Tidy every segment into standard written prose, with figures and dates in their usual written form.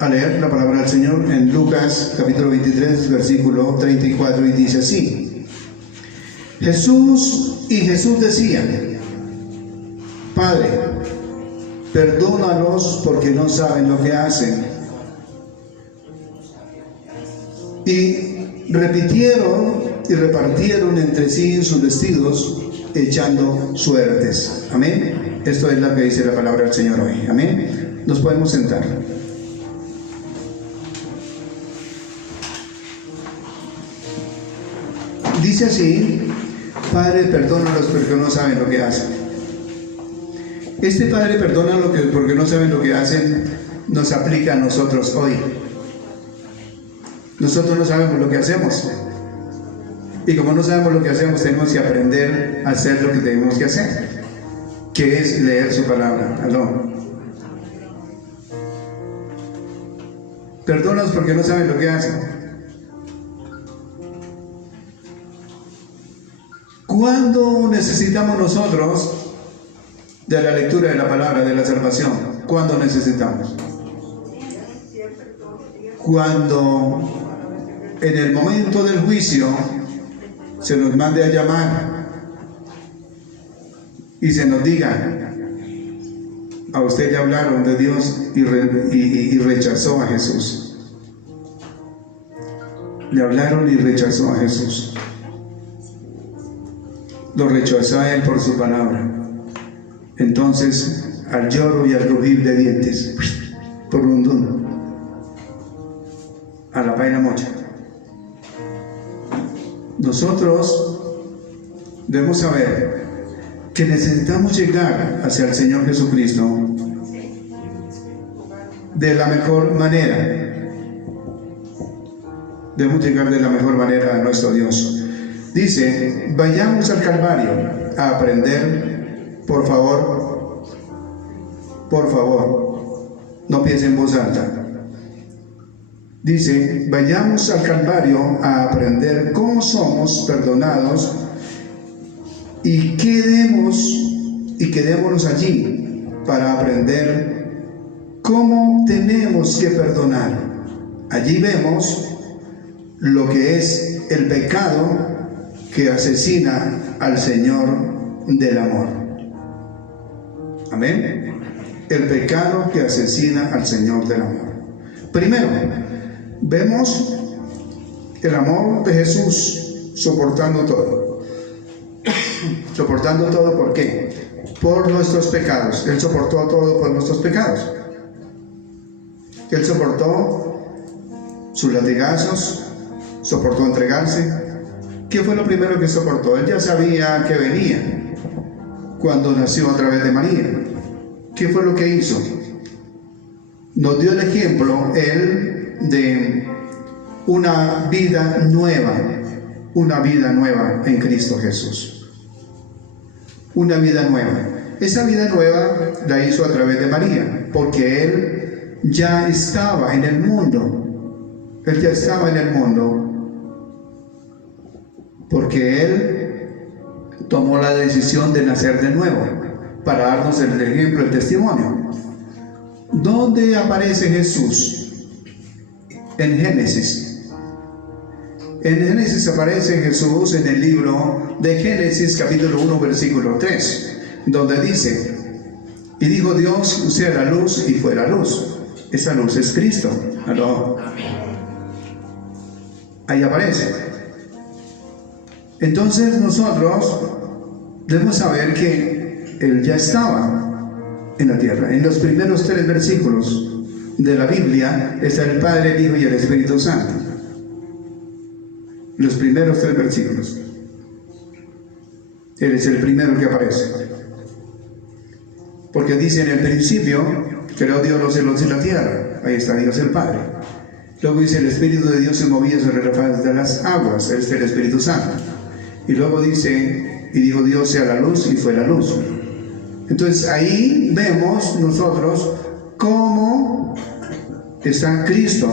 a leer la palabra del Señor en Lucas capítulo 23, versículo 34, y dice así: Jesús decía: Padre, perdónalos porque no saben lo que hacen. Y repitieron y repartieron entre sí sus vestidos, echando suertes. Amén. Esto es lo que dice la palabra del Señor hoy. Amén. Nos podemos sentar. Dice así: Padre, perdónalos porque no saben lo que hacen. Este Padre, perdónalos porque no saben lo que hacen, nos aplica a nosotros hoy. Nosotros no sabemos lo que hacemos. Y como no sabemos lo que hacemos, tenemos que aprender a hacer lo que tenemos que hacer, que es leer su palabra. Aló. Perdónalos porque no saben lo que hacen. ¿Cuándo necesitamos nosotros de la lectura de la palabra, de la salvación? ¿Cuándo necesitamos? Cuando en el momento del juicio se nos mande a llamar y se nos diga: a usted le hablaron de Dios y rechazó a Jesús. Le hablaron y rechazó a Jesús. Lo rechazó a Él por su palabra. Entonces, al lloro y al crujir de dientes, por un dun, a la paina mocha. Nosotros debemos saber que necesitamos llegar hacia el Señor Jesucristo de la mejor manera. Debemos llegar de la mejor manera a nuestro Dios. Dice: vayamos al Calvario a aprender, por favor, no piense en voz alta. Dice: vayamos al Calvario a aprender cómo somos perdonados y quedémonos allí para aprender cómo tenemos que perdonar. Allí vemos lo que es el pecado que asesina al Señor del amor. Amén. El pecado que asesina al Señor del amor. Primero, vemos el amor de Jesús soportando todo. Soportando todo, ¿por qué? Por nuestros pecados. Él soportó todo por nuestros pecados. Él soportó sus latigazos, soportó entregarse. ¿Qué fue lo primero que soportó? Él ya sabía que venía cuando nació a través de María. ¿Qué fue lo que hizo? Nos dio el ejemplo, Él, de una vida nueva en Cristo Jesús. Una vida nueva. Esa vida nueva la hizo a través de María, porque Él ya estaba en el mundo. Él ya estaba en el mundo porque Él tomó la decisión de nacer de nuevo para darnos el ejemplo, el testimonio. ¿Dónde aparece Jesús? En Génesis. En Génesis aparece Jesús en el libro de Génesis capítulo 1 versículo 3, donde dice: y dijo Dios, sea la luz, y fue la luz. Esa luz es Cristo. ¿Aló? Ahí aparece. Entonces nosotros debemos saber que Él ya estaba en la tierra. En los primeros 3 versículos de la Biblia está el Padre, el Hijo y el Espíritu Santo. Los primeros 3 versículos. Él es el primero que aparece. Porque dice: en el principio creó Dios los cielos y la tierra. Ahí está Dios el Padre. Luego dice: el Espíritu de Dios se movía sobre la faz de las aguas. Este es el Espíritu Santo. Y luego dice: y dijo Dios, sea la luz, y fue la luz. Entonces ahí vemos nosotros cómo está Cristo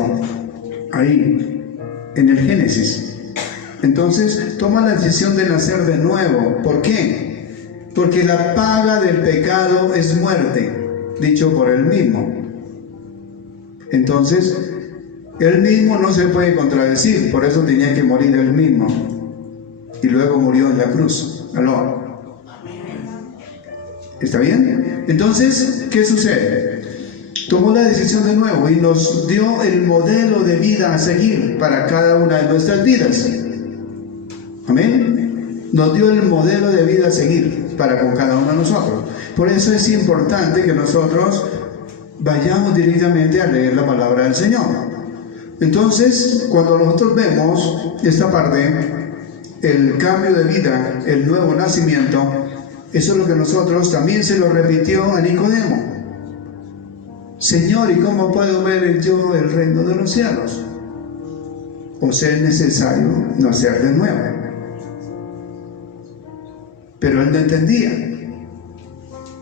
ahí en el Génesis. Entonces toma la decisión de nacer de nuevo. ¿Por qué? Porque la paga del pecado es muerte, dicho por él mismo. Entonces, él mismo no se puede contradecir, por eso tenía que morir él mismo. Y luego murió en la cruz. ¿Aló? ¿Está bien? Entonces, ¿qué sucede? Tomó la decisión de nuevo y nos dio el modelo de vida a seguir para cada una de nuestras vidas. Amén. Nos dio el modelo de vida a seguir para con cada uno de nosotros. Por eso es importante que nosotros vayamos directamente a leer la palabra del Señor. Entonces, cuando nosotros vemos esta parte, el cambio de vida, el nuevo nacimiento, eso es lo que nosotros también se lo repitió a Nicodemo. Señor, ¿y cómo puedo ver yo el reino de los cielos? O sea, es necesario nacer de nuevo. Pero él no entendía,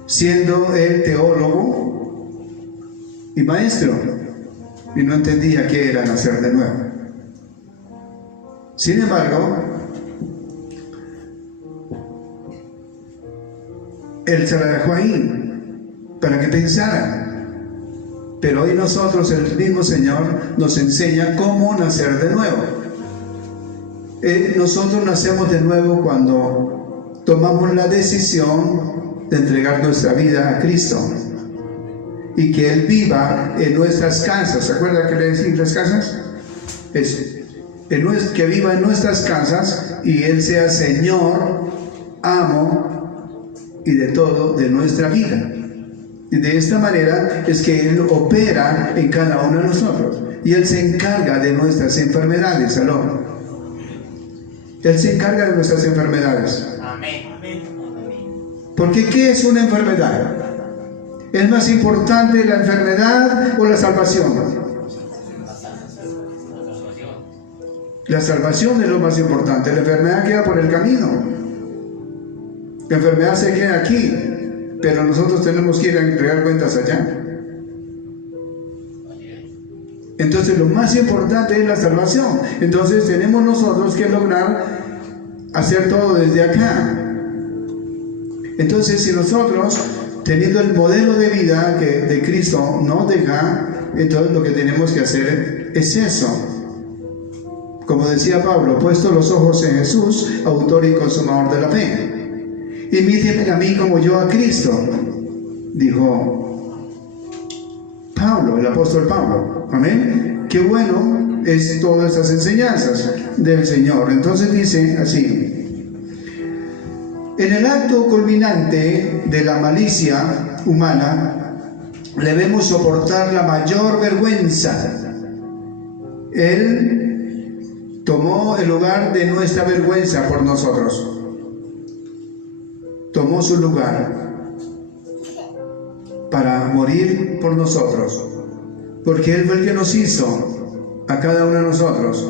siendo él teólogo y maestro, y no entendía qué era nacer de nuevo. Sin embargo, él se la dejó ahí para que pensara. Pero hoy nosotros, el mismo Señor nos enseña cómo nacer de nuevo. Nosotros nacemos de nuevo cuando tomamos la decisión de entregar nuestra vida a Cristo y que Él viva en nuestras casas. ¿Se acuerda que le decía las casas? Que viva en nuestras casas y Él sea Señor, amo y de todo de nuestra vida. Y de esta manera es que Él opera en cada uno de nosotros. Y Él se encarga de nuestras enfermedades. ¿Aló? Él se encarga de nuestras enfermedades. Amén. Porque ¿qué es una enfermedad? ¿Es más importante la enfermedad o la salvación? La salvación es lo más importante. La enfermedad queda por el camino. La enfermedad se queda aquí, pero nosotros tenemos que ir a entregar cuentas allá. Entonces lo más importante es la salvación. Entonces tenemos nosotros que lograr hacer todo desde acá. Entonces si nosotros, teniendo el modelo de vida que de Cristo nos deja, entonces lo que tenemos que hacer es eso. Como decía Pablo, puesto los ojos en Jesús, autor y consumador de la fe. Imítenme a mí como yo a Cristo, dijo Pablo, el apóstol Pablo. Amén. Qué bueno es todas estas enseñanzas del Señor. Entonces dice así: en el acto culminante de la malicia humana, debemos soportar la mayor vergüenza. Él tomó el lugar de nuestra vergüenza por nosotros. Tomó su lugar para morir por nosotros, porque Él fue el que nos hizo a cada uno de nosotros,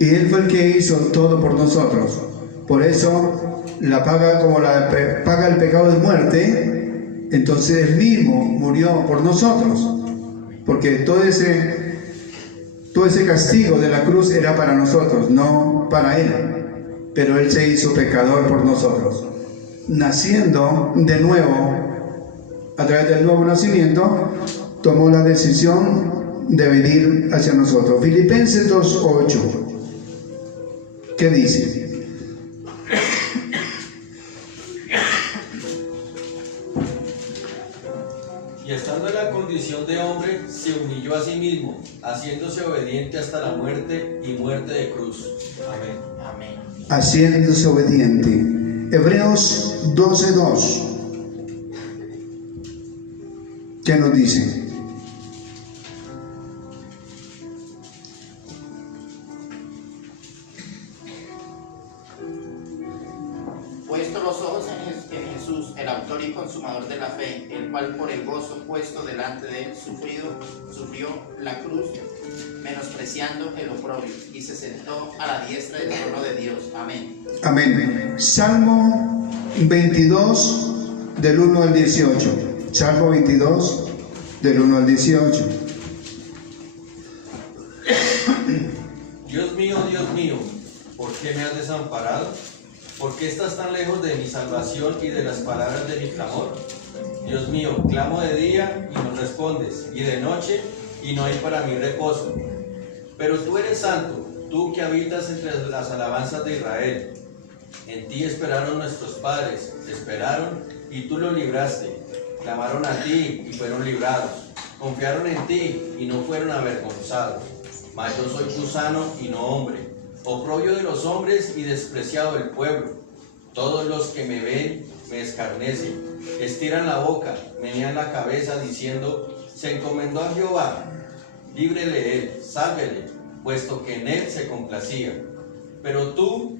y Él fue el que hizo todo por nosotros. Por eso la paga, como la paga el pecado de muerte, entonces Él mismo murió por nosotros, porque todo ese castigo de la cruz era para nosotros, no para Él, pero Él se hizo pecador por nosotros. Naciendo de nuevo, a través del nuevo nacimiento, tomó la decisión de venir hacia nosotros. Filipenses 2:8, ¿qué dice? Y estando en la condición de hombre, se humilló a sí mismo, haciéndose obediente hasta la muerte y muerte de cruz. Amén. Amén. Haciéndose obediente. Hebreos 12:2. ¿Qué nos dice? Puesto los ojos en Jesús, el autor y consumador de la fe, el cual por el gozo puesto delante de él sufrió la cruz, menospreciando el oprobio, y se sentó a la diestra del trono de Dios. Amén. Amén. Salmo 22 del 1 al 18. Salmo 22 del 1 al 18. Dios mío, ¿por qué me has desamparado? ¿Por qué estás tan lejos de mi salvación y de las palabras de mi clamor? Dios mío, clamo de día y no respondes, y de noche y no hay para mí reposo. Pero tú eres santo, tú que habitas entre las alabanzas de Israel. En ti esperaron nuestros padres, esperaron y tú los libraste. Clamaron a ti y fueron librados. Confiaron en ti y no fueron avergonzados. Mas yo soy gusano y no hombre, oprobio de los hombres y despreciado del pueblo. Todos los que me ven me escarnecen, estiran la boca, menean la cabeza diciendo: se encomendó a Jehová, líbrele él, sálvele, puesto que en él se complacía. Pero tú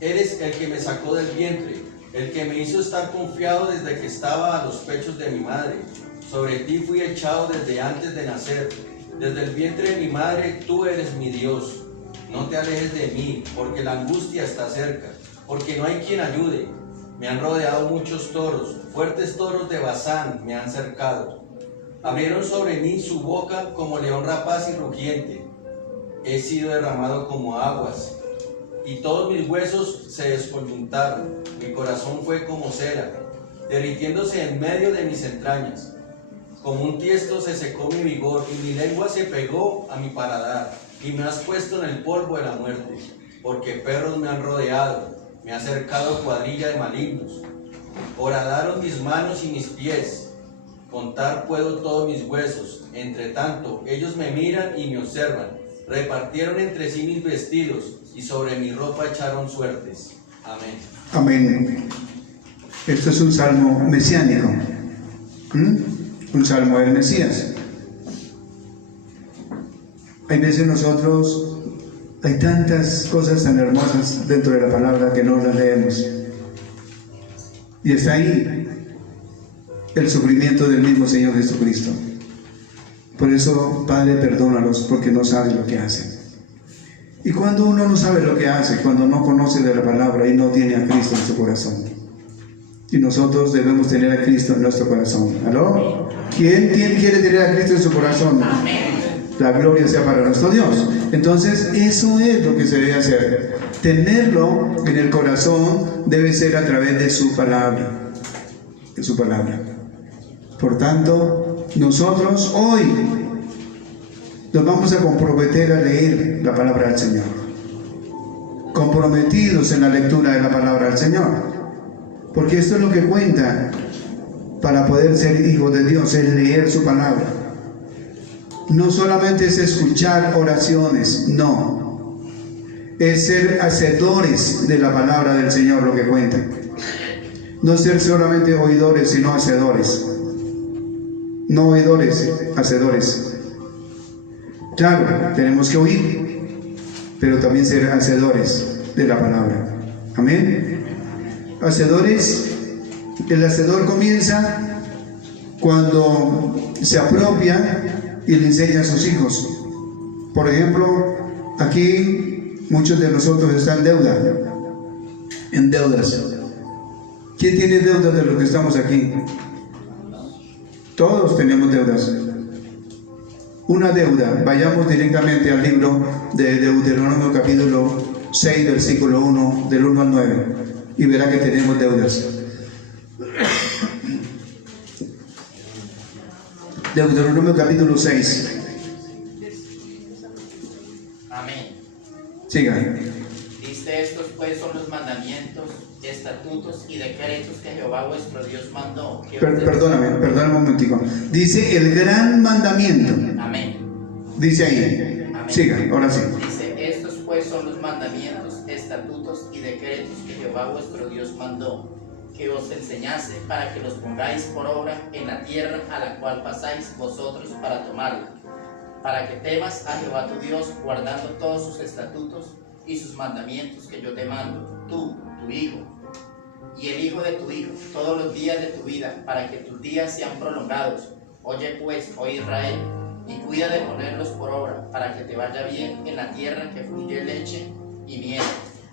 eres el que me sacó del vientre, el que me hizo estar confiado desde que estaba a los pechos de mi madre. Sobre ti fui echado desde antes de nacer, desde el vientre de mi madre tú eres mi Dios. No te alejes de mí, porque la angustia está cerca, porque no hay quien ayude. Me han rodeado muchos toros, fuertes toros de Basán me han cercado. Abrieron sobre mí su boca como león rapaz y rugiente. He sido derramado como aguas, y todos mis huesos se descoyuntaron. Mi corazón fue como cera, derritiéndose en medio de mis entrañas. Como un tiesto se secó mi vigor, y mi lengua se pegó a mi paladar, y me has puesto en el polvo de la muerte, porque perros me han rodeado, me ha cercado cuadrilla de malignos. Horadaron mis manos y mis pies, contar puedo todos mis huesos. Entre tanto, ellos me miran y me observan, repartieron entre sí mis vestidos, y sobre mi ropa echaron suertes. Amén. Amén. Esto es un salmo mesiánico, un salmo del Mesías. Hay veces nosotros, hay tantas cosas tan hermosas dentro de la palabra que no las leemos. Y está ahí el sufrimiento del mismo Señor Jesucristo. Por eso, Padre, perdónalos, porque no saben lo que hacen. Y cuando uno no sabe lo que hace, cuando no conoce de la palabra y no tiene a Cristo en su corazón. Y nosotros debemos tener a Cristo en nuestro corazón. ¿Aló? ¿Quién quiere tener a Cristo en su corazón? La gloria sea para nuestro Dios. Entonces, eso es lo que se debe hacer. Tenerlo en el corazón debe ser a través de su palabra. De su palabra. Por tanto, nosotros hoy nos vamos a comprometer a leer la palabra del Señor. Comprometidos en la lectura de la palabra del Señor. Porque esto es lo que cuenta para poder ser hijo de Dios, es leer su palabra. No solamente es escuchar oraciones, no. Es ser hacedores de la palabra del Señor lo que cuenta. No ser solamente oidores, sino hacedores. No oidores, hacedores. Claro, tenemos que oír, pero también ser hacedores de la palabra. Amén. Hacedores, el hacedor comienza cuando se apropia y le enseña a sus hijos. Por ejemplo, aquí muchos de nosotros están en deudas. ¿Quién tiene deudas de los que estamos aquí? Todos tenemos deudas. Una deuda, vayamos directamente al libro de Deuteronomio capítulo 6, versículo 1, del 1 al 9, y verá que tenemos deudas. Deuteronomio capítulo 6. Amén. Sigan. Dice: estos pues son los mandamientos, estatutos y decretos que Jehová vuestro Dios mandó. Perdóname un momentico. Dice el gran mandamiento. Amén. Dice ahí. Amén. Sigan, ahora sí. Dice: estos pues son los mandamientos, estatutos y decretos que Jehová vuestro Dios mandó, que os enseñase para que los pongáis por obra en la tierra a la cual pasáis vosotros para tomarla, para que temas a Jehová tu Dios, guardando todos sus estatutos y sus mandamientos que yo te mando, tú, tu hijo, y el hijo de tu hijo, todos los días de tu vida, para que tus días sean prolongados. Oye pues, oh Israel, y cuida de ponerlos por obra, para que te vaya bien en la tierra que fluye leche y miel,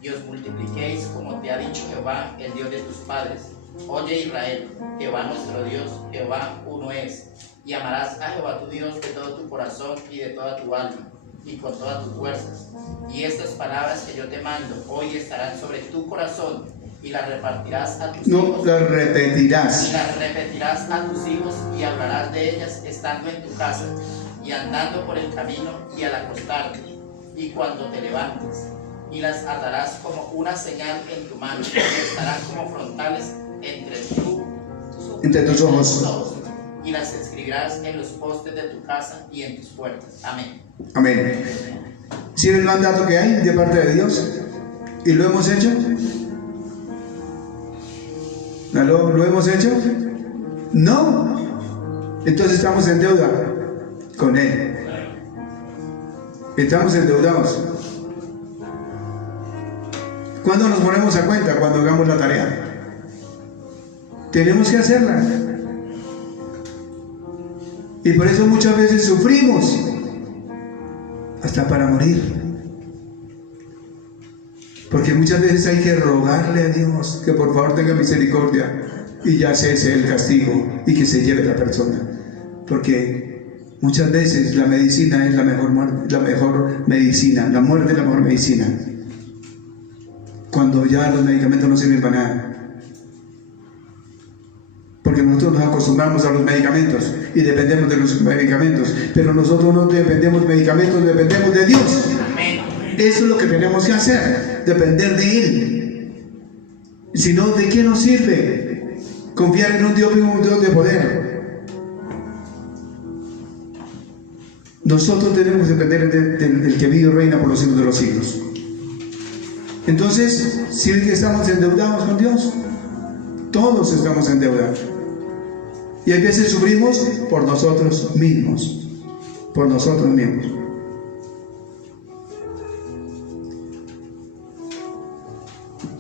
y os multipliquéis como te ha dicho Jehová, el Dios de tus padres. Oye Israel, Jehová nuestro Dios, Jehová uno es, y amarás a Jehová tu Dios de todo tu corazón y de toda tu alma, y con todas tus fuerzas. Y estas palabras que yo te mando hoy estarán sobre tu corazón, y las repartirás a tus hijos. No, las repetirás. Y las repetirás a tus hijos, y hablarás de ellas estando en tu casa, y andando por el camino y al acostarte, y cuando te levantes, y las atarás como una señal en tu mano, y estarán como frontales entre tus ojos, y las escribirás en los postes de tu casa y en tus puertas. Amén. Amén. ¿Sí ven el mandato que hay de parte de Dios? ¿Y lo hemos hecho? ¿Lo hemos hecho? No. Entonces estamos en deuda con Él. Estamos endeudados. ¿Cuándo nos ponemos a cuenta? Cuando hagamos la tarea. Tenemos que hacerla. Y por eso muchas veces sufrimos hasta para morir. Porque muchas veces hay que rogarle a Dios que por favor tenga misericordia y ya cese el castigo y que se lleve la persona. Porque muchas veces la medicina es la mejor medicina, la muerte es la mejor medicina. Cuando ya los medicamentos no sirven para nada. Porque nosotros nos acostumbramos a los medicamentos y dependemos de los medicamentos, pero nosotros no dependemos de medicamentos, dependemos de Dios. Eso es lo que tenemos que hacer, depender de Él. Si no, ¿de qué nos sirve confiar en un Dios de poder? Nosotros tenemos que depender del que vive y reina por los siglos de los siglos. Entonces, si es que estamos endeudados con Dios, todos estamos en deuda. Y a veces sufrimos por nosotros mismos. Por nosotros mismos.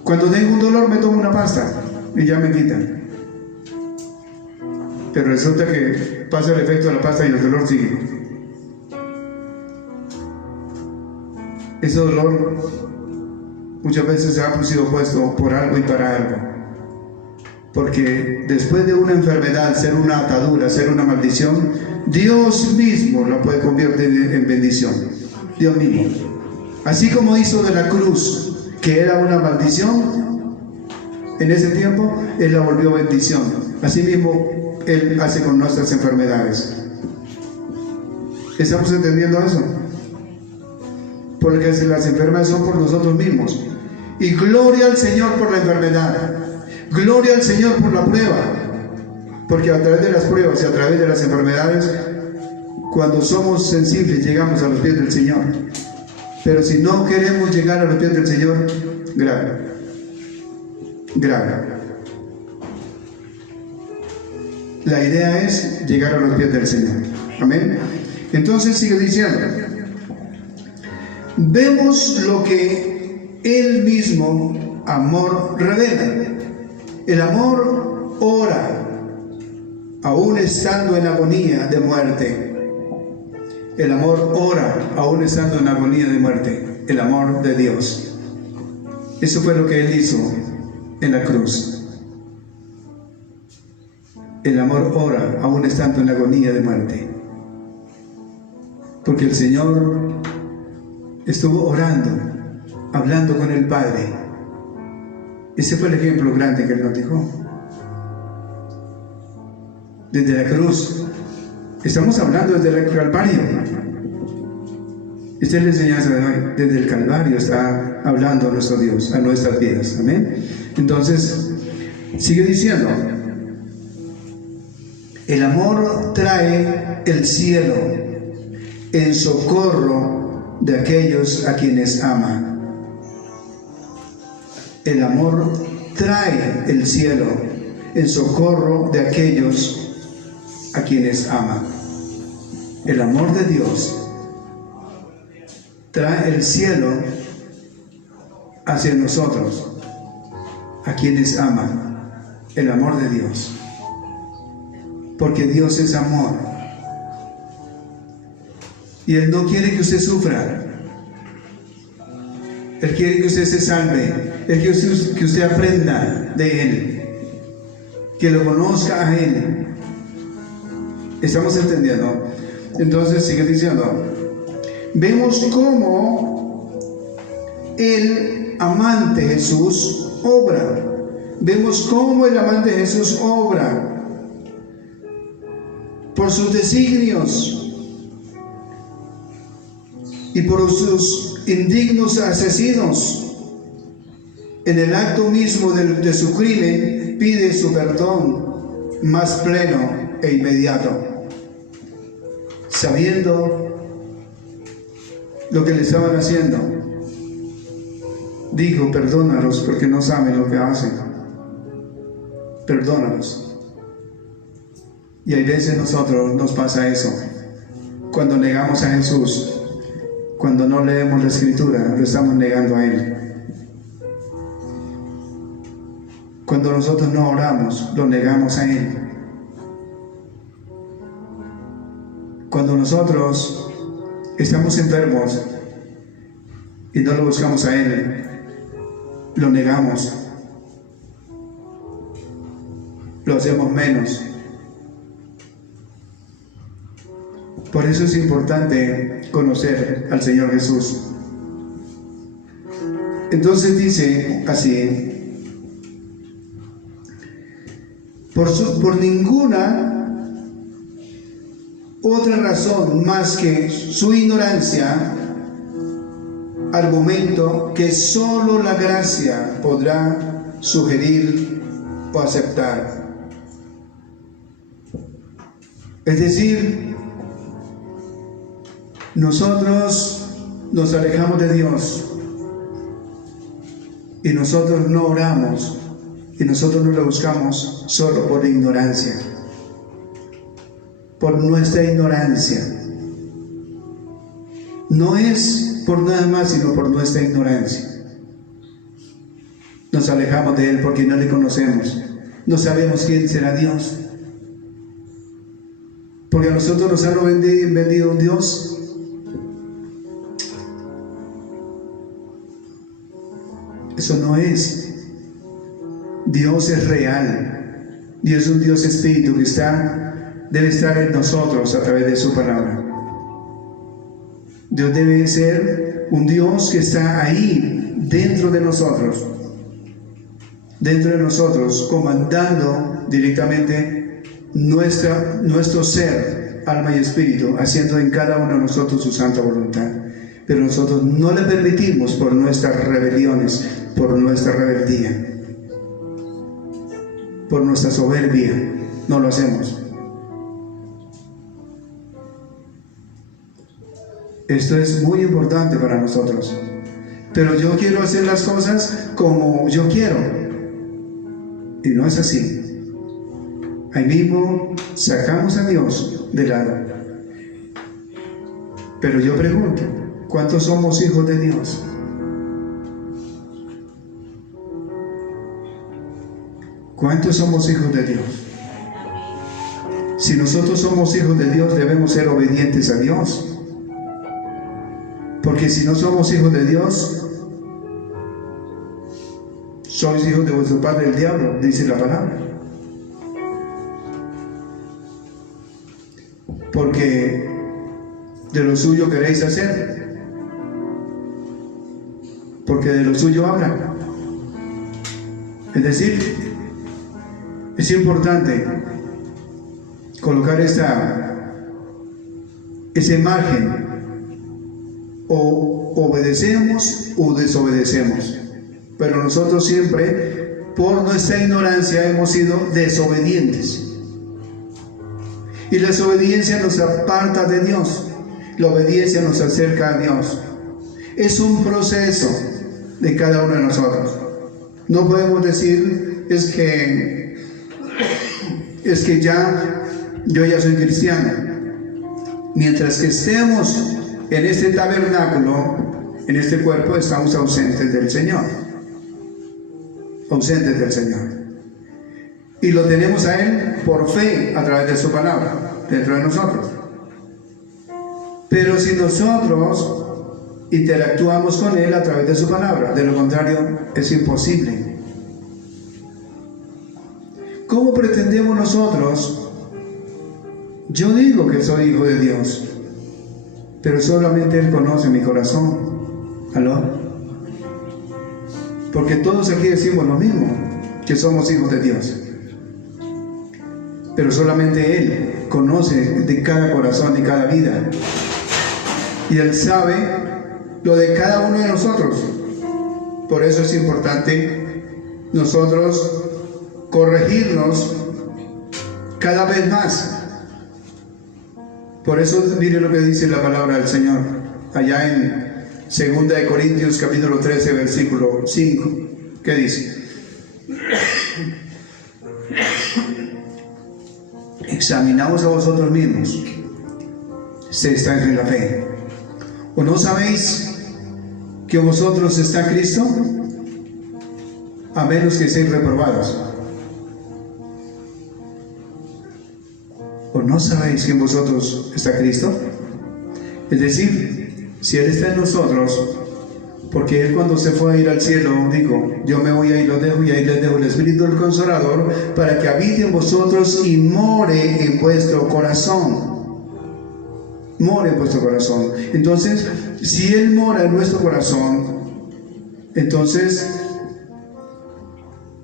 Cuando tengo un dolor me tomo una pasta y ya me quitan. Pero resulta que pasa el efecto de la pasta y el dolor sigue. Ese dolor muchas veces se ha sido puesto por algo y para algo. Porque después de una enfermedad, ser una atadura, ser una maldición, Dios mismo la puede convertir en bendición. Dios mismo. Así como hizo de la cruz, que era una maldición, en ese tiempo, Él la volvió bendición. Así mismo, Él hace con nuestras enfermedades. ¿Estamos entendiendo eso? Porque las enfermedades son por nosotros mismos. Y gloria al Señor por la enfermedad. Gloria al Señor por la prueba, porque a través de las pruebas y a través de las enfermedades, cuando somos sensibles llegamos a los pies del Señor. Pero si no queremos llegar a los pies del Señor, grave. La idea es llegar a los pies del Señor. Amén. Entonces sigue diciendo, vemos lo que Él mismo, amor, revela. El amor ora, aún estando en agonía de muerte. El amor ora, aún estando en agonía de muerte. El amor de Dios. Eso fue lo que Él hizo en la cruz. El amor ora, aún estando en agonía de muerte. Porque el Señor estuvo orando, hablando con el Padre. Ese fue el ejemplo grande que Él nos dejó. Desde la cruz. Estamos hablando desde el Calvario. Esta es la enseñanza de hoy. Desde el Calvario está hablando nuestro Dios a nuestras vidas. Amén. Entonces, sigue diciendo. El amor trae el cielo en socorro de aquellos a quienes ama. El amor trae el cielo en socorro de aquellos a quienes ama. El amor de Dios trae el cielo hacia nosotros, a quienes ama. El amor de Dios. Porque Dios es amor. Y Él no quiere que usted sufra. Él quiere que usted se salve. Él quiere que usted aprenda de Él. Que lo conozca a Él. ¿Estamos entendiendo? Entonces sigue diciendo. Vemos cómo el amante Jesús obra. Vemos cómo el amante Jesús obra. Por sus designios. y por sus indignos asesinos. En el acto mismo de su crimen, pide su perdón más pleno e inmediato, sabiendo lo que le estaban haciendo. Dijo: perdónalos porque no saben lo que hacen. Perdónalos. Y hay veces nosotros nos pasa eso. Cuando negamos a Jesús, cuando no leemos la Escritura, lo estamos negando a Él. Cuando nosotros no oramos, lo negamos a Él. Cuando nosotros estamos enfermos y no lo buscamos a Él, lo negamos. Lo hacemos menos. Por eso es importante conocer al Señor Jesús. Entonces dice así: por ninguna otra razón más que su ignorancia, argumento que solo la gracia podrá sugerir o aceptar. Es decir, nosotros nos alejamos de Dios y nosotros no oramos y nosotros no lo buscamos solo por ignorancia, por nuestra ignorancia. No es por nada más sino por nuestra ignorancia. Nos alejamos de Él porque no le conocemos, no sabemos quién será Dios, porque a nosotros nos han vendido un Dios Eso no es. Dios es real. Dios es un Dios espíritu que debe estar en nosotros a través de su palabra. Dios debe ser un Dios que está ahí dentro de nosotros, comandando directamente nuestro ser, alma y espíritu, haciendo en cada uno de nosotros su santa voluntad. Pero nosotros no le permitimos por nuestras rebeliones, por nuestra rebeldía, por nuestra soberbia, no lo hacemos. Esto es muy importante para nosotros. Pero yo quiero hacer las cosas como yo quiero, y no es así. Ahí mismo sacamos a Dios de lado. Pero yo pregunto, ¿cuántos somos hijos de Dios? ¿Cuántos somos hijos de Dios? Si nosotros somos hijos de Dios, debemos ser obedientes a Dios. Porque si no somos hijos de Dios, sois hijos de vuestro padre el diablo, dice la palabra. Porque de lo suyo queréis hacer, porque de lo suyo hablan. Es decir, es importante colocar esa margen: o obedecemos o desobedecemos. Pero nosotros siempre, por nuestra ignorancia, hemos sido desobedientes. Y la desobediencia nos aparta de Dios, la obediencia nos acerca a Dios. Es un proceso de cada uno de nosotros. No podemos decir, es que yo ya soy cristiano. Mientras que estemos en este tabernáculo, en este cuerpo, estamos ausentes del Señor. Ausentes del Señor. Y lo tenemos a Él por fe, a través de su palabra, dentro de nosotros. Pero si nosotros interactuamos con Él a través de su palabra, de lo contrario, es imposible. ¿Cómo pretendemos nosotros? Yo digo que soy hijo de Dios, pero solamente Él conoce mi corazón. ¿Aló? Porque todos aquí decimos lo mismo, que somos hijos de Dios. Pero solamente Él conoce de cada corazón y cada vida. y Él sabe lo de cada uno de nosotros. Por eso es importante nosotros corregirnos cada vez más. Por eso mire lo que dice la palabra del Señor allá en 2 de Corintios capítulo 13 versículo 5. ¿Qué dice? Examinaos a vosotros mismos si estáis en la fe. ¿O no sabéis que vosotros está Cristo? A menos que seáis reprobados. ¿O no sabéis que en vosotros está Cristo? Es decir, si Él está en nosotros, porque Él cuando se fue a ir al cielo dijo: yo me voy a ir, los dejo, y ahí les dejo el Espíritu del Consolador para que habite en vosotros y more en vuestro corazón. More en vuestro corazón. Entonces, si Él mora en nuestro corazón, entonces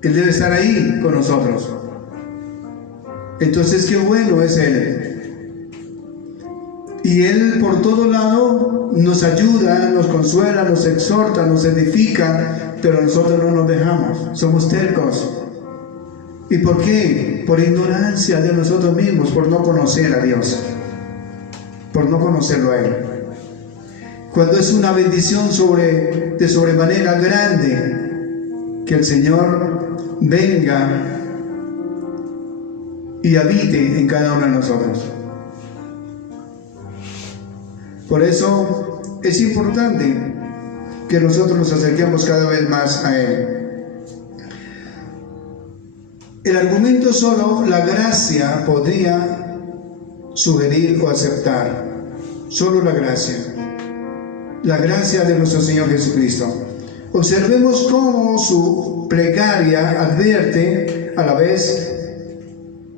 Él debe estar ahí con nosotros. Entonces, qué bueno es Él. Y Él por todo lado nos ayuda, nos consuela, nos exhorta, nos edifica, pero nosotros no nos dejamos, somos tercos. ¿Y por qué? Por ignorancia de nosotros mismos, por no conocer a Dios, por no conocerlo a Él. Cuando es una bendición de sobremanera grande que el Señor venga y habite en cada uno de nosotros. Por eso es importante que nosotros nos acerquemos cada vez más a Él. El argumento solo la gracia podría sugerir o aceptar. Solo la gracia de nuestro Señor Jesucristo. Observemos cómo su plegaria advierte, a la vez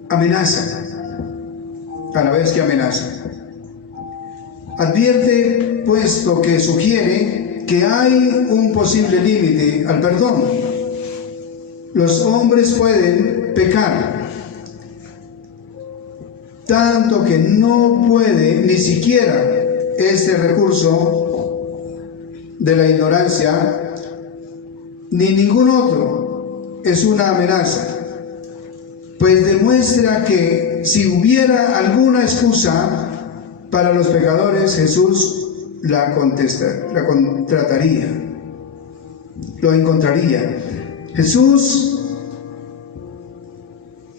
amenaza, a la vez que amenaza. Advierte, puesto que sugiere que hay un posible límite al perdón. Los hombres pueden pecar, tanto que no puede ni siquiera este recurso de la ignorancia, ni ningún otro, es una amenaza. Pues demuestra que si hubiera alguna excusa para los pecadores, Jesús la contrataría, lo encontraría. Jesús,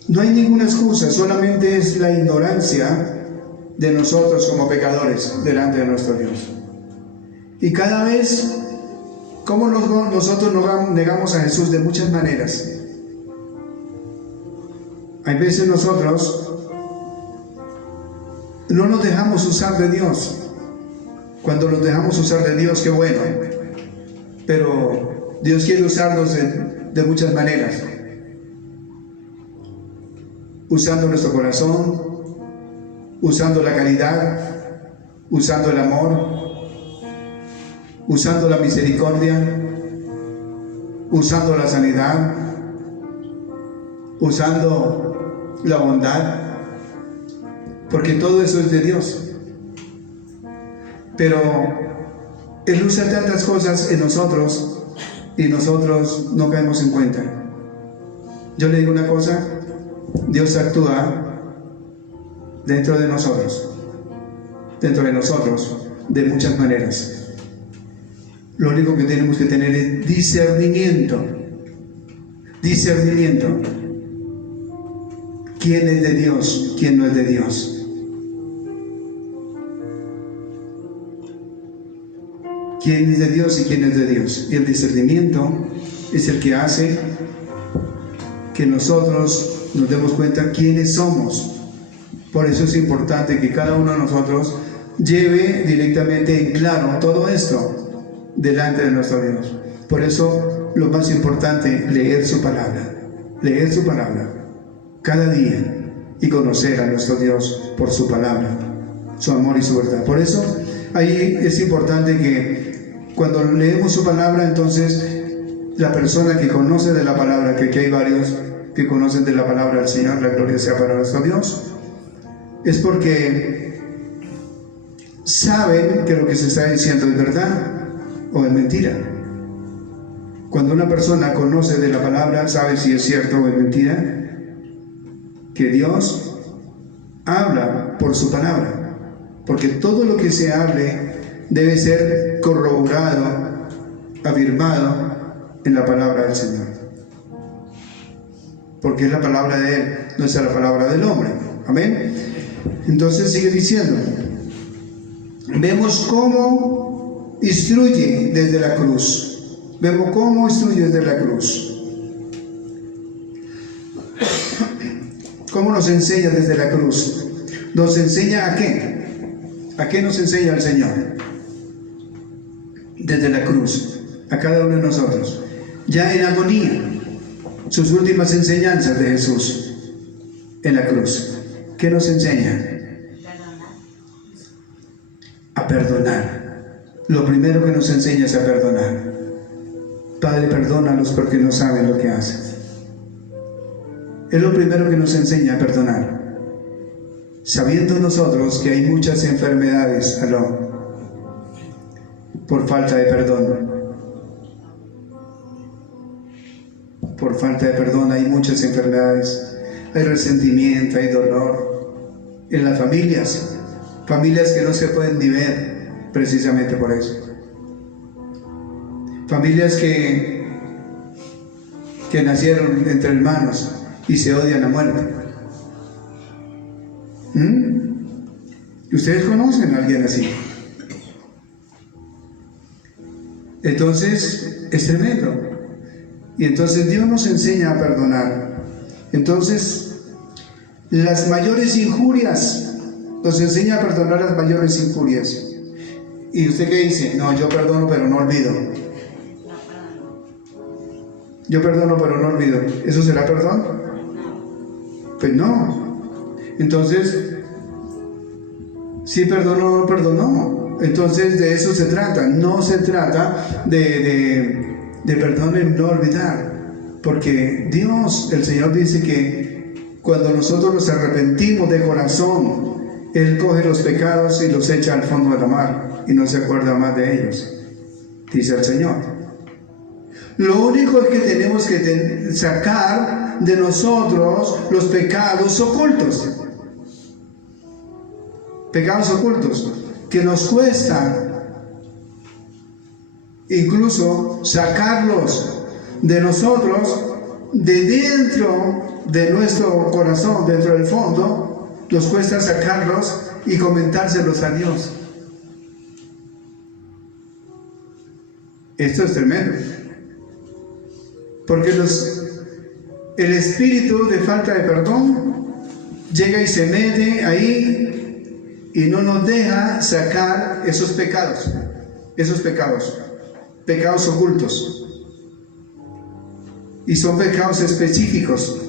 no hay ninguna excusa, solamente es la ignorancia de nosotros como pecadores delante de nuestro Dios. Y cada vez, ¿cómo nosotros negamos a Jesús? De muchas maneras. Hay veces nosotros no nos dejamos usar de Dios. Cuando nos dejamos usar de Dios, qué bueno. Pero Dios quiere usarnos de muchas maneras. Usando nuestro corazón, usando la caridad, usando el amor, usando la misericordia, usando la sanidad, usando la bondad, porque todo eso es de Dios. Pero Él usa tantas cosas en nosotros y nosotros no caemos en cuenta. Yo le digo una cosa: Dios actúa dentro de nosotros de muchas maneras. Lo único que tenemos que tener es discernimiento. ¿Quién es de Dios? ¿Quién no es de Dios? ¿Quién es de Dios y quién es de Dios? Y el discernimiento es el que hace que nosotros nos demos cuenta quiénes somos. Por eso es importante que cada uno de nosotros lleve directamente en claro todo esto delante de nuestro Dios. Por eso lo más importante, leer su palabra cada día y conocer a nuestro Dios por su palabra, su amor y su verdad. Por eso ahí es importante que cuando leemos su palabra, entonces la persona que conoce de la palabra, que aquí hay varios que conocen de la palabra del Señor, la gloria sea para nuestro Dios, es porque saben que lo que se está diciendo es verdad o es mentira. Cuando una persona conoce de la palabra, sabe si es cierto o es mentira, que Dios habla por su palabra, porque todo lo que se hable debe ser corroborado, afirmado en la palabra del Señor, porque es la palabra de Él, no es la palabra del hombre. Amén. Entonces sigue diciendo, vemos cómo instruye desde la cruz. Vemos cómo instruye desde la cruz. ¿Cómo nos enseña desde la cruz? ¿Nos enseña a qué? ¿A qué nos enseña el Señor? Desde la cruz, a cada uno de nosotros. Ya en agonía, sus últimas enseñanzas de Jesús en la cruz. ¿Qué nos enseña? A perdonar. Lo primero que nos enseña es a perdonar. Padre, perdónalos porque no saben lo que hacen. Es lo primero que nos enseña a perdonar. Sabiendo nosotros que hay muchas enfermedades, por falta de perdón. Por falta de perdón hay muchas enfermedades. Hay resentimiento, hay dolor en las familias. Familias que no se pueden ni ver precisamente por eso. Familias que nacieron entre hermanos y se odian a muerte. ¿Ustedes conocen a alguien así? Entonces es tremendo. Y entonces Dios nos enseña a perdonar. Entonces las mayores injurias, nos enseña a perdonar las mayores injurias. ¿Y usted qué dice? No, yo perdono pero no olvido. Yo perdono pero no olvido. ¿Eso será perdón? Pues no. Entonces, si perdonó o no perdonó. Entonces de eso se trata. No se trata de perdón y no olvidar. Porque Dios, el Señor dice que cuando nosotros nos arrepentimos de corazón, Él coge los pecados y los echa al fondo de la mar y no se acuerda más de ellos, dice el Señor. Lo único es que tenemos que sacar de nosotros los pecados ocultos. Pecados ocultos que nos cuesta incluso sacarlos de nosotros, de dentro de nuestro corazón, dentro del fondo, nos cuesta sacarlos y comentárselos a Dios. Esto es tremendo. Porque el espíritu de falta de perdón llega y se mete ahí y no nos deja sacar esos pecados ocultos. Y son pecados específicos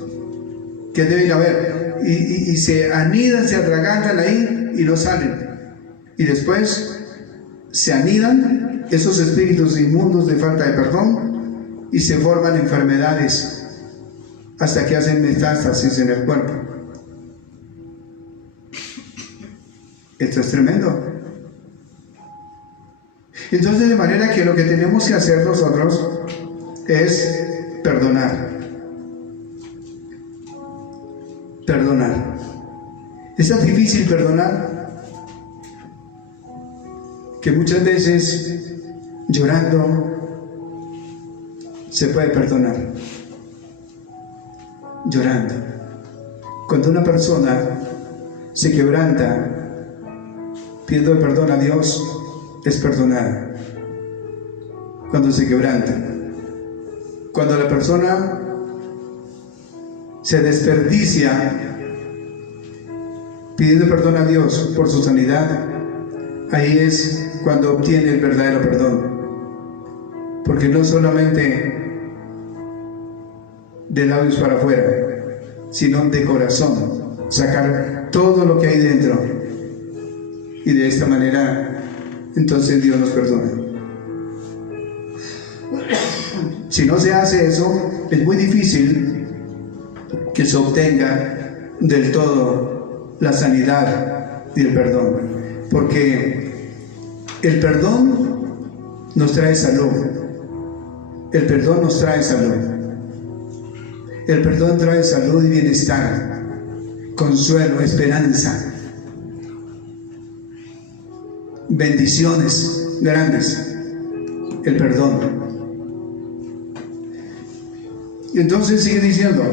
que deben haber. Y se anidan, se atragantan ahí y no salen. Y después se anidan esos espíritus inmundos de falta de perdón y se forman enfermedades hasta que hacen metástasis en el cuerpo. Esto es tremendo. Entonces, de manera que lo que tenemos que hacer nosotros es perdonar. Perdonar. ¿Es tan difícil perdonar? Que muchas veces llorando se puede perdonar. Llorando. Cuando una persona se quebranta pidiendo perdón a Dios, es perdonada. Cuando se quebranta. Cuando la persona se desperdicia pidiendo perdón a Dios por su sanidad, ahí es cuando obtiene el verdadero perdón. Porque no solamente de labios para afuera, sino de corazón, sacar todo lo que hay dentro, y de esta manera entonces Dios nos perdona. Si no se hace eso, es muy difícil que se obtenga del todo la sanidad y el perdón. Porque el perdón nos trae salud. El perdón nos trae salud. El perdón trae salud y bienestar, consuelo, esperanza, bendiciones grandes. El perdón. Y entonces sigue diciendo,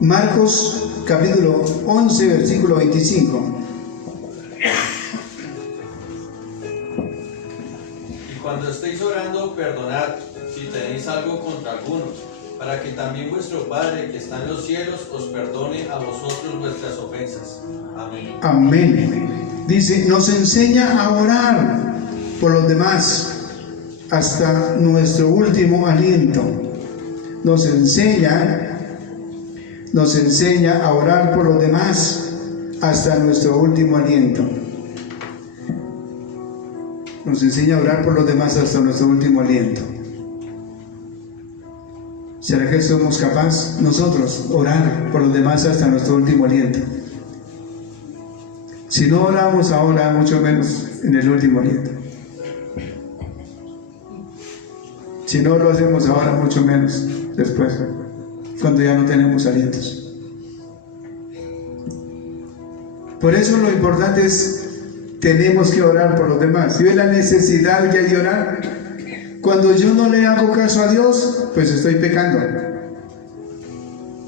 Marcos capítulo 11, versículo 25. Y cuando estéis orando, perdonad si tenéis algo contra alguno, para que también vuestro Padre que está en los cielos os perdone a vosotros vuestras ofensas. Amén. Amén. Dice, nos enseña a orar por los demás hasta nuestro último aliento. Nos enseña a orar por los demás hasta nuestro último aliento. Nos enseña a orar por los demás hasta nuestro último aliento. ¿Será que somos capaces nosotros orar por los demás hasta nuestro último aliento? Si no oramos ahora, mucho menos en el último aliento. Si no lo hacemos ahora, mucho menos después, cuando ya no tenemos alientos. Por eso lo importante es, tenemos que orar por los demás. Si ve la necesidad que hay de orar, cuando yo no le hago caso a Dios, pues estoy pecando.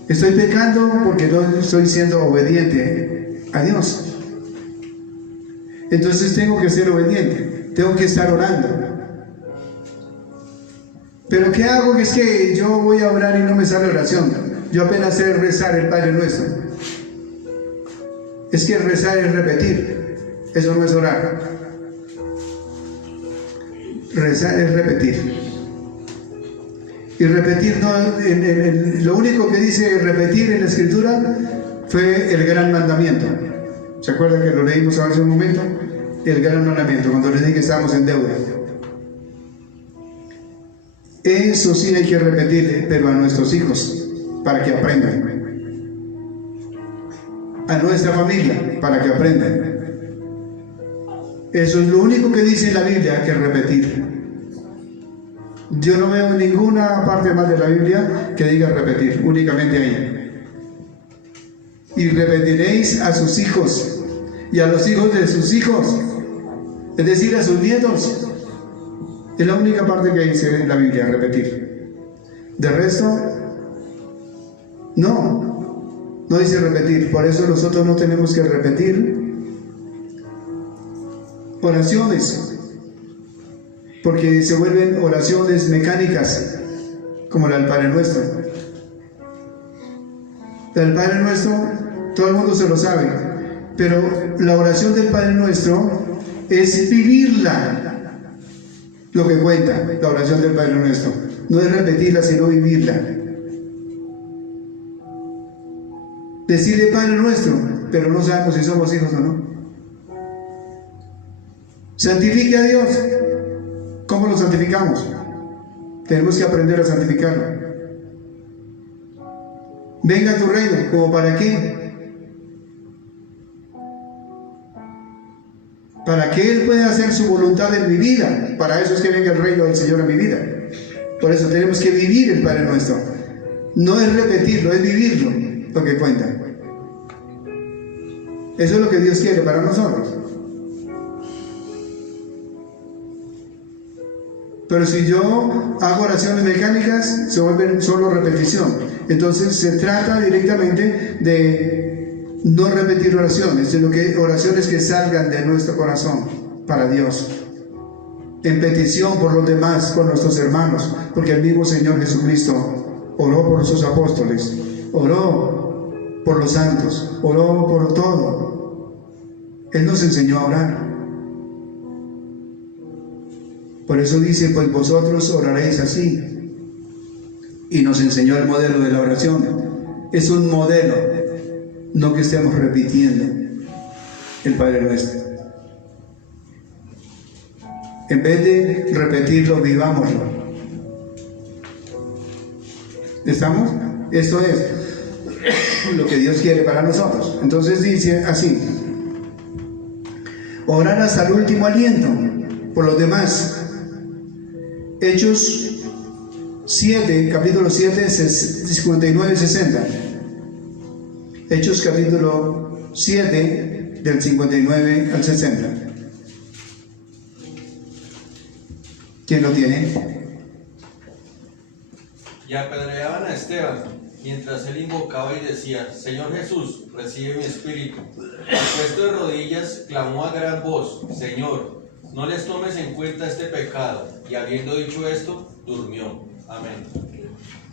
Estoy pecando porque no estoy siendo obediente a Dios. Entonces tengo que ser obediente, tengo que estar orando. Pero ¿qué hago? Es que yo voy a orar y no me sale oración. Yo apenas sé rezar el Padre Nuestro. Es que rezar es repetir. Eso no es orar. Rezar es repetir. Y repetir, no, lo único que dice repetir en la Escritura fue el gran mandamiento. ¿Se acuerdan que lo leímos hace un momento? El gran mandamiento, cuando les dije que estábamos en deuda. Eso sí hay que repetirle, pero a nuestros hijos, para que aprendan. A nuestra familia, para que aprendan. Eso es lo único que dice en la Biblia, que repetir. Yo no veo ninguna parte más de la Biblia que diga repetir, únicamente ahí. Y repetiréis a sus hijos y a los hijos de sus hijos, es decir, a sus nietos. Es la única parte que dice en la Biblia, repetir. De resto, no dice repetir. Por eso nosotros no tenemos que repetir oraciones, porque se vuelven oraciones mecánicas, como la del Padre Nuestro. La del Padre Nuestro, todo el mundo se lo sabe, pero la oración del Padre Nuestro es vivirla. Lo que cuenta la oración del Padre Nuestro no es repetirla, sino vivirla. Decirle Padre Nuestro, pero no sabemos si somos hijos o no. Santifique a Dios. ¿Cómo lo santificamos? Tenemos que aprender a santificarlo. Venga a tu reino, ¿como para qué? Para que Él pueda hacer su voluntad en mi vida. Para eso es que venga el reino del Señor a mi vida. Por eso tenemos que vivir el Padre Nuestro. No es repetirlo, es vivirlo, lo que cuenta. Eso es lo que Dios quiere para nosotros. Pero si yo hago oraciones mecánicas, se vuelven solo repetición. Entonces se trata directamente de no repetir oraciones, sino que oraciones que salgan de nuestro corazón para Dios, en petición por los demás, por nuestros hermanos, porque el mismo Señor Jesucristo oró por sus apóstoles, oró por los santos, oró por todo. Él nos enseñó a orar. Por eso dice, pues vosotros oraréis así. Y nos enseñó el modelo de la oración. Es un modelo, no que estemos repitiendo el Padre Nuestro. En vez de repetirlo, vivámoslo. ¿Estamos? Esto es, lo que Dios quiere para nosotros. Entonces dice así: orar hasta el último aliento por los demás. Hechos 7, capítulo 7, 59 y 60. Hechos capítulo 7, del 59 al 60. ¿Quién lo tiene? Y apedreaban a Esteban, mientras él invocaba y decía: Señor Jesús, recibe mi espíritu. Y puesto de rodillas, clamó a gran voz: Señor, no les tomes en cuenta este pecado. Y habiendo dicho esto, durmió. Amén.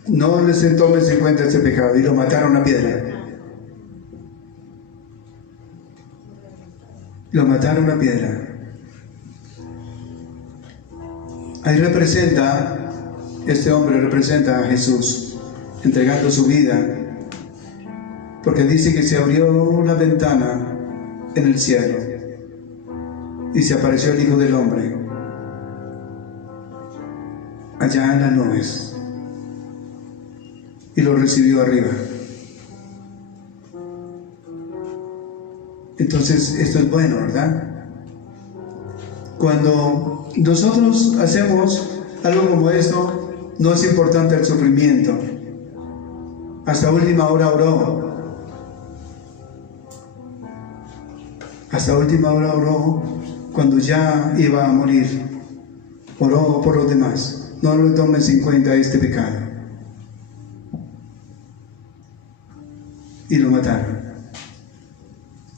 No les tomes en cuenta este pecado. Y lo mataron a piedra. Lo mataron a piedra. Ahí este hombre representa a Jesús, entregando su vida, porque dice que se abrió la ventana en el cielo y se apareció el Hijo del Hombre allá en las nubes y lo recibió arriba. Entonces esto es bueno, ¿verdad? Cuando nosotros hacemos algo como esto, no es importante el sufrimiento. Hasta última hora oró. Hasta última hora oró cuando ya iba a morir. Oró por los demás. No le tomes en cuenta este pecado. Y lo mataron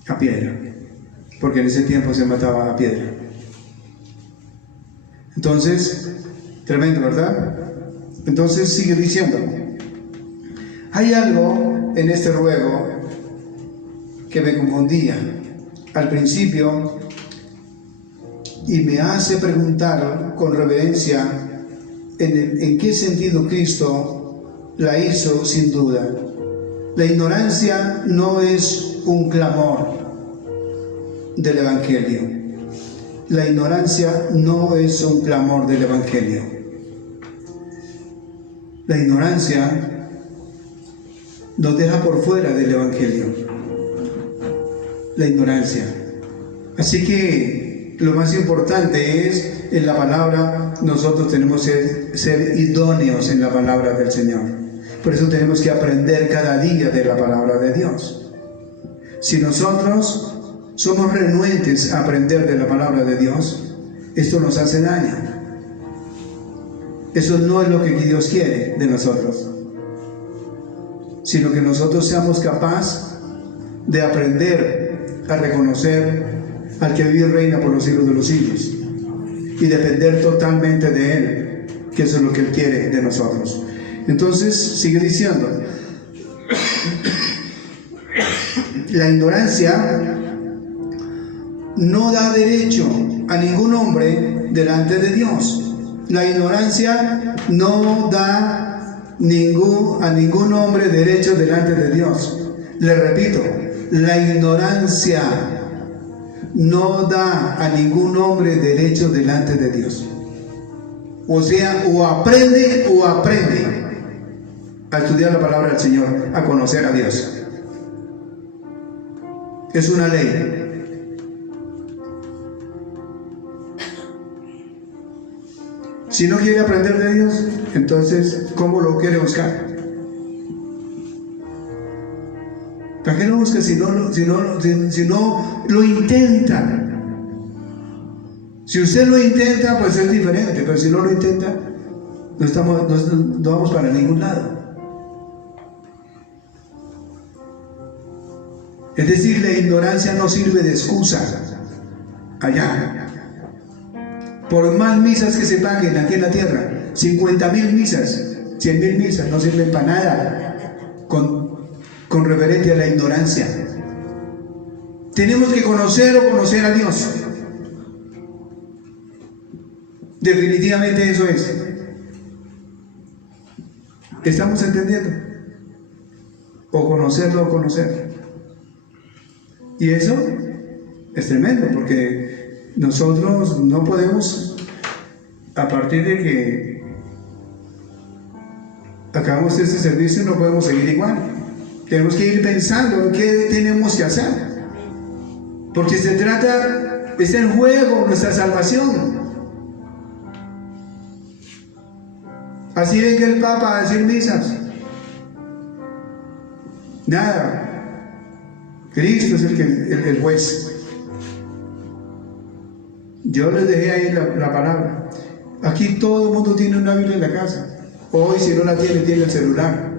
a piedra, porque en ese tiempo se mataba a piedra. Entonces, tremendo, ¿verdad? Entonces sigue diciendo: hay algo en este ruego que me confundía al principio y me hace preguntar con reverencia en qué sentido Cristo la hizo sin duda. La ignorancia no es un clamor del Evangelio. La ignorancia no es un clamor del Evangelio. La ignorancia nos deja por fuera del Evangelio. La ignorancia. Así que lo más importante es, en la palabra, nosotros tenemos que ser idóneos en la palabra del Señor. Por eso tenemos que aprender cada día de la palabra de Dios. Si nosotros somos renuentes a aprender de la palabra de Dios, esto nos hace daño. Eso no es lo que Dios quiere de nosotros, sino que nosotros seamos capaces de aprender a reconocer al que vive y reina por los siglos de los siglos y depender totalmente de Él, que eso es lo que Él quiere de nosotros. Entonces sigue diciendo: la ignorancia no da derecho a ningún hombre delante de Dios. La ignorancia no da a ningún hombre derecho delante de Dios. Le repito, la ignorancia no da a ningún hombre derecho delante de Dios. O sea, o aprende a estudiar la palabra del Señor, a conocer a Dios. Es una ley. Si no quiere aprender de Dios, entonces, ¿cómo lo quiere buscar? ¿Para qué lo busca si no lo intenta? Si usted lo intenta, pues es diferente, pero si no lo intenta, no vamos para ningún lado. Es decir, la ignorancia no sirve de excusa allá. Por más misas que se paguen aquí en la tierra, 50.000 misas, 100.000 misas, no sirven para nada con referente a la ignorancia. Tenemos que conocer a Dios. Definitivamente eso es. ¿Estamos entendiendo? O conocerlo o conocer. Y eso es tremendo, porque nosotros no podemos, a partir de que acabamos este servicio, no podemos seguir igual. Tenemos que ir pensando en qué tenemos que hacer. Porque está en juego nuestra salvación. Así venga el Papa a decir misas. Nada. Cristo es el juez. Yo les dejé ahí la palabra. Aquí todo el mundo tiene una Biblia en la casa. Hoy, si no la tiene el celular.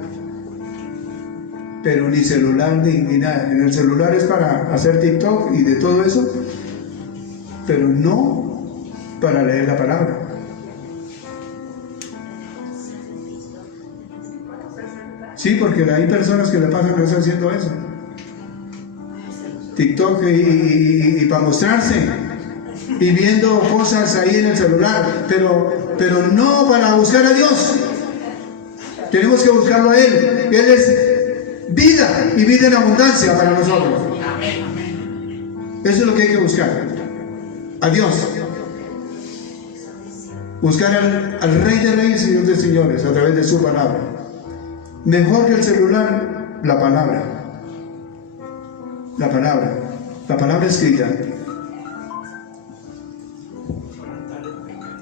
Pero ni celular ni nada. En el celular es para hacer TikTok y de todo eso, pero no para leer la palabra. Sí, porque hay personas que le pasan haciendo eso. TikTok y para mostrarse y viendo cosas ahí en el celular, pero no para buscar a Dios. Tenemos que buscarlo a Él. Él es vida y vida en abundancia para nosotros. Eso es lo que hay que buscar, a Dios. Buscar al Rey de Reyes y Señor de Señores a través de su palabra. Mejor que el celular, la palabra. La palabra escrita.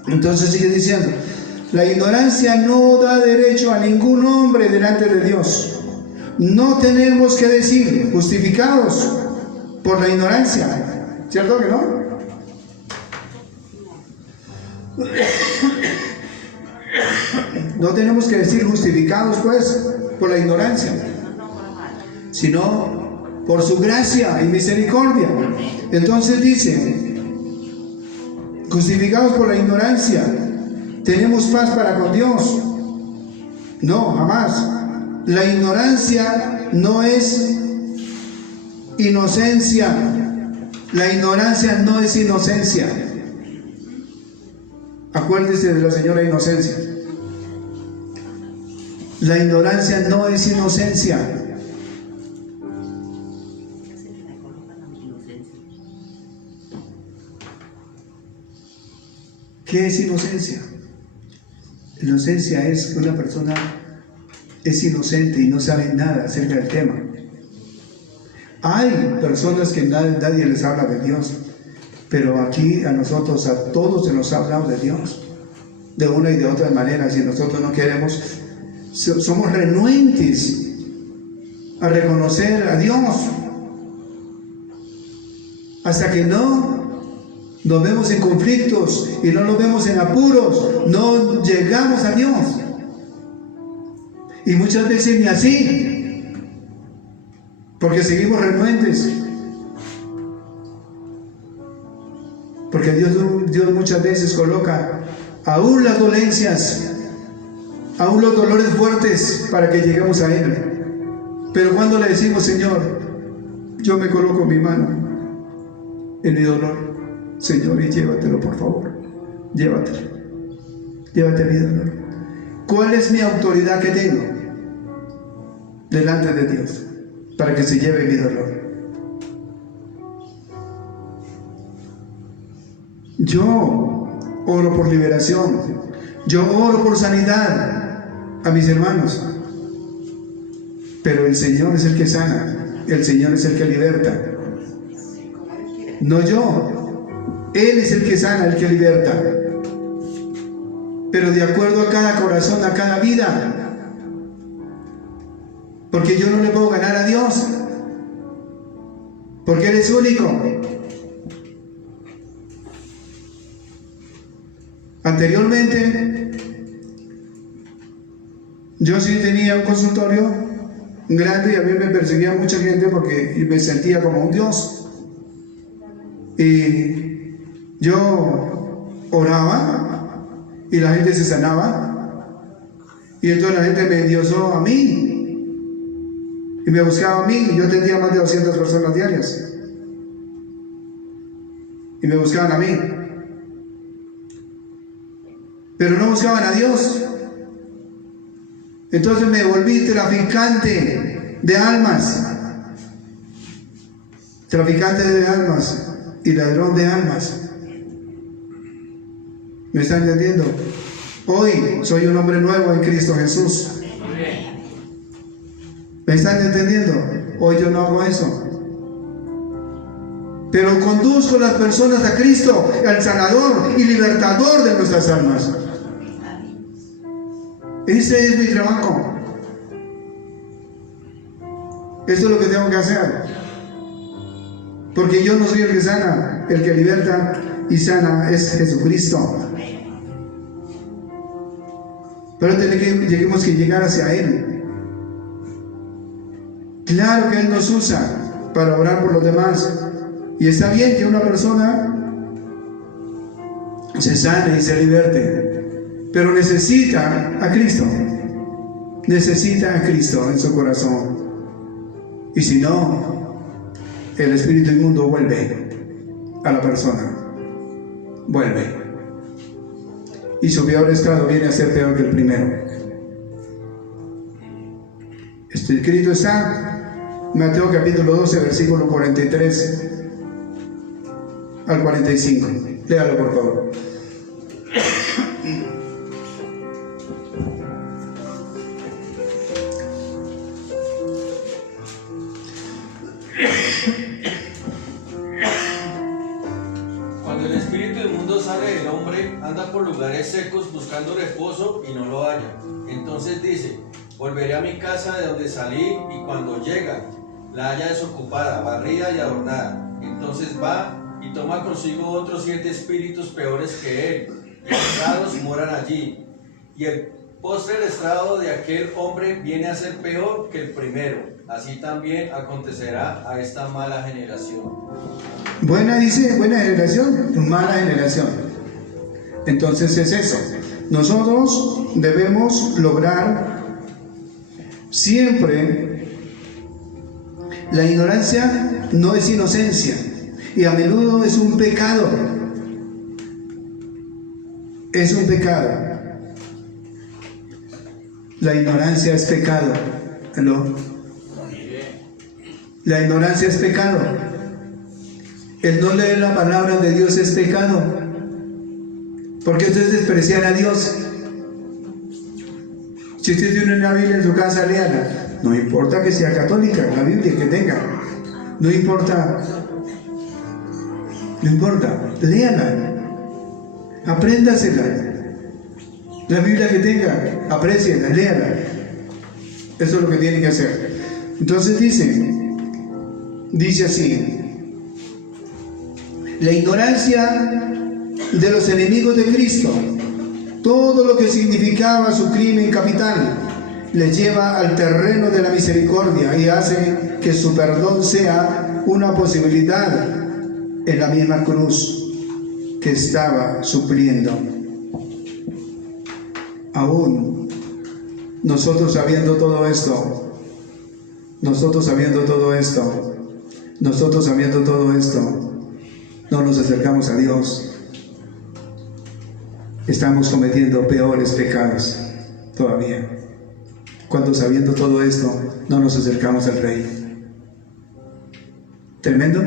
Entonces sigue diciendo: la ignorancia no da derecho a ningún hombre delante de Dios. No tenemos que decir justificados por la ignorancia. ¿Cierto que no? No tenemos que decir justificados pues por la ignorancia, sino por su gracia y misericordia. Entonces dice: justificados por la ignorancia, tenemos paz para con Dios. No, jamás. La ignorancia no es inocencia. La ignorancia no es inocencia. Acuérdese de la señora Inocencia. La ignorancia no es inocencia. ¿Qué es inocencia? Inocencia es que una persona es inocente y no sabe nada acerca del tema. Hay personas que nadie les habla de Dios, pero aquí a nosotros, a todos se nos ha hablado de Dios, de una y de otra manera. Si nosotros no queremos, somos renuentes a reconocer a Dios, hasta que no nos vemos en conflictos y no nos vemos en apuros, no llegamos a Dios. Y muchas veces ni así, porque seguimos renuentes. Porque Dios muchas veces coloca aún las dolencias, aún los dolores fuertes para que lleguemos a Él. Pero cuando le decimos: Señor, yo me coloco mi mano en mi dolor, Señor, y llévatelo por favor, llévate mi dolor. ¿Cuál es mi autoridad que tengo delante de Dios para que se lleve mi dolor? Yo oro por liberación, yo oro por sanidad a mis hermanos, pero el Señor es el que sana, el Señor es el que liberta, no yo. Él es el que sana, el que liberta, pero de acuerdo a cada corazón, a cada vida, porque yo no le puedo ganar a Dios, porque Él es único. Anteriormente yo sí tenía un consultorio grande y a mí me perseguía mucha gente porque me sentía como un Dios, y yo oraba y la gente se sanaba, y entonces la gente me endiosó a mí y me buscaba a mí, y yo atendía más de 200 personas diarias y me buscaban a mí, pero no buscaban a Dios. Entonces me volví traficante de almas y ladrón de almas. ¿Me están entendiendo? Hoy soy un hombre nuevo en Cristo Jesús. ¿Me están entendiendo? Hoy yo no hago eso. Pero conduzco a las personas a Cristo, al sanador y libertador de nuestras almas. Ese es mi trabajo. Esto es lo que tengo que hacer. Porque yo no soy el que sana, el que liberta y sana es Jesucristo. Pero tenemos que llegar hacia Él. Claro que Él nos usa para orar por los demás. Y está bien que una persona se sane y se liberte, pero necesita a Cristo. Necesita a Cristo en su corazón. Y si no, el espíritu inmundo vuelve a la persona. Vuelve. Y su peor estado viene a ser peor que el primero. Este escrito está en Mateo capítulo 12, versículo 43 al 45. Léalo, por favor. Cuando el espíritu inmundo sale del hombre, anda por lugares secos buscando reposo y no lo halla. Entonces dice: volveré a mi casa de donde salí, y cuando llega, la halla desocupada, barrida y adornada. Entonces va y toma consigo otros 7 espíritus peores que él, y estrados moran allí. Y el postrer estrado de aquel hombre viene a ser peor que el primero. Así también acontecerá a esta mala generación. Buena, dice, buena generación, mala generación. Entonces es eso. Nosotros debemos lograr siempre. La ignorancia no es inocencia, y a menudo es un pecado. Es un pecado. La ignorancia es pecado. ¿No? La ignorancia es pecado. El no leer la palabra de Dios es pecado. Porque esto es despreciar a Dios. Si usted tiene una Biblia en su casa, léala. No importa que sea católica, la Biblia que tenga. No importa. No importa. Léala. Apréndasela. La Biblia que tenga, apréciela, léala. Eso es lo que tiene que hacer. Entonces dice así: la ignorancia de los enemigos de Cristo, todo lo que significaba su crimen capital, les lleva al terreno de la misericordia y hace que su perdón sea una posibilidad en la misma cruz que estaba supliendo. Aún nosotros sabiendo todo esto, no nos acercamos a Dios. Estamos cometiendo peores pecados todavía, cuando sabiendo todo esto no nos acercamos al Rey. Tremendo.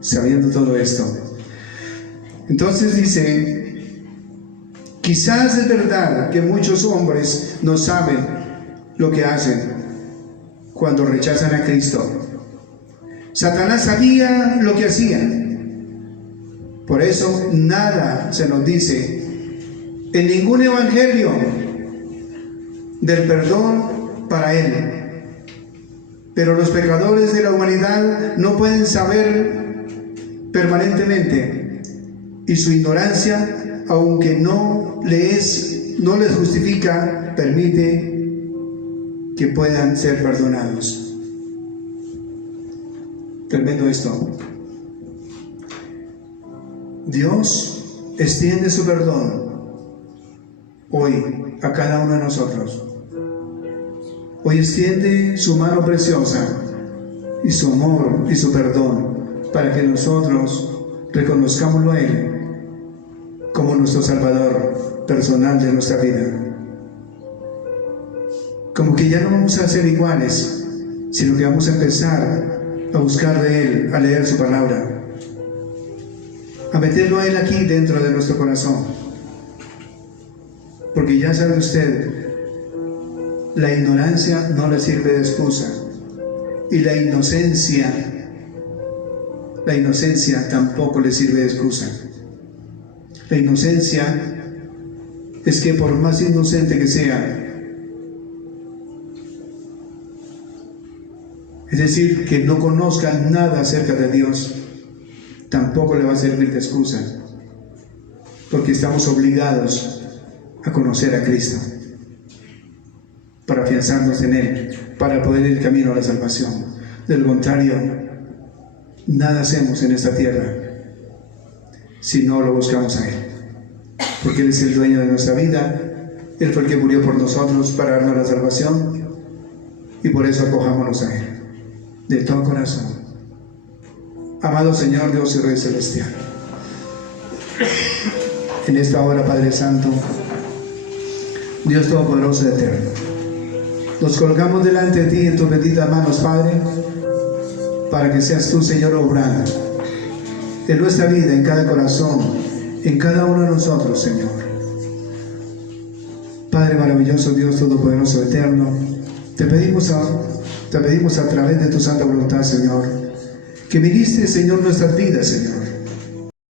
Sabiendo todo esto. Entonces dice: quizás es verdad que muchos hombres no saben lo que hacen cuando rechazan a Cristo. Satanás sabía lo que hacía. Por eso nada se nos dice en ningún evangelio del perdón para él. Pero los pecadores de la humanidad no pueden saber permanentemente, y su ignorancia, aunque no les justifica, permite que puedan ser perdonados. Tremendo esto. Dios extiende su perdón hoy a cada uno de nosotros. Hoy extiende su mano preciosa y su amor y su perdón para que nosotros reconozcámoslo a Él como nuestro Salvador personal de nuestra vida. Como que ya no vamos a ser iguales, sino que vamos a empezar a buscar de Él, a leer su palabra, a meterlo a Él aquí dentro de nuestro corazón. Porque ya sabe usted La ignorancia no le sirve de excusa. Y la inocencia tampoco le sirve de excusa. La inocencia es que por más inocente que sea, es decir, que no conozca nada acerca de Dios, tampoco le va a servir de excusa, porque estamos obligados a conocer a Cristo para afianzarnos en Él, para poder ir camino a la salvación. De lo contrario, nada hacemos en esta tierra si no lo buscamos a Él, porque Él es el dueño de nuestra vida. Él fue el que murió por nosotros para darnos la salvación, y por eso acojámonos a Él de todo corazón. Amado Señor Dios y Rey Celestial, en esta hora, Padre Santo, Dios Todopoderoso y Eterno, nos colgamos delante de ti en tus benditas manos, Padre, para que seas tú, Señor, obrando en nuestra vida, en cada corazón, en cada uno de nosotros, Señor. Padre maravilloso, Dios Todopoderoso, Eterno, te pedimos a través de tu santa voluntad, Señor, que ministres, Señor, nuestras vidas, Señor.